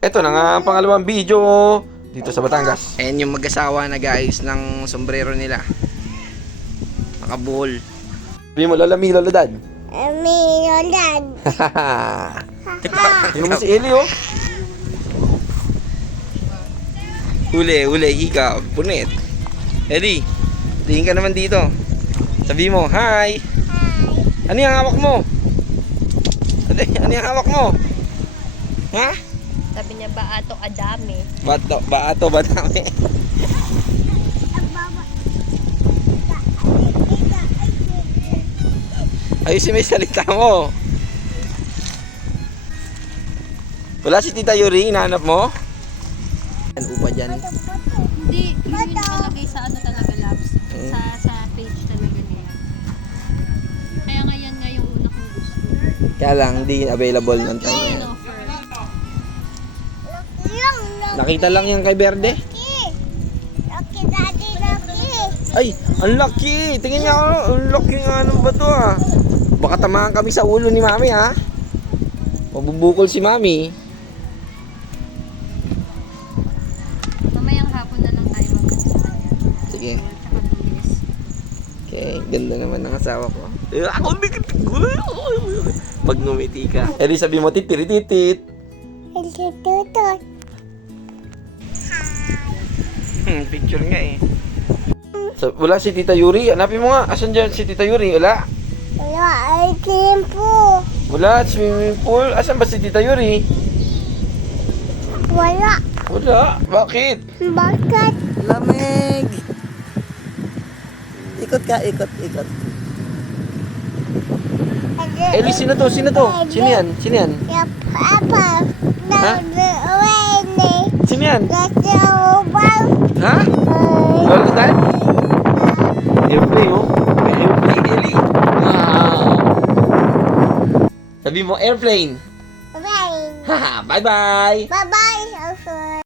Ito na nga ang pangalawang video dito sa Batangas. Ayan yung mag-asawa na guys ng sombrero nila. Nakabuhol. Sabi mo, Lola Mi, Lola Dad. Lolan. Tingnan mo si Eli, oh. Uli, hika, punit. Eddie, tingin ka naman dito. Sabi mo, hi. Ano yung hawak mo? Ano yung hawak mo? Ha? Sabi niya, baato adami. Baato, badami. Ayusin mo yung salita mo. Wala si Tita Yuri, hinahanap mo? Yan, upa dyan. Hindi, yun yung nakalagay sa ano talaga, Labs. Sa page talaga niya. Kaya ngayon nga yung una kong gusto. Kaya lang, hindi available ng time. Ayun, offer. Nakita lang yan kay Berde. Lucky, daddy, lucky. Ay, ang laki! Tingin niya ako, ang laki nga ano ba to ah? Baka tamaan kami sa ulo ni Mami ha? Mabubukol si Mami. Mamayang hapon na lang tayo magkakita sa kanya. Sige. Tsaka bilis. Okay, ganda naman ng asawa ko. Ako pag ngumiti ka. Edi sabi mo titiri-titit. Tutot. Picture nga eh. So, wala si Tita Yuri. Hanapin mo nga. Asan dyan si Tita Yuri? Wala. Wala, ay tempo. Wala. Swimming pool. Asan ba si Tita Yuri? Wala. Wala. Bakit? Bakit? Lamig! Ikot ka, ikot. Eli, sino to? Sino to? Sino yan? Sino yan? Ya, apa? Ha? Wene. Sino yan? Kasi ubang. Ha? Lola Dad? Airplane, oh. May airplane, Eli. Wow. Sabi mo, airplane. Rain. Haha, bye-bye. Bye-bye.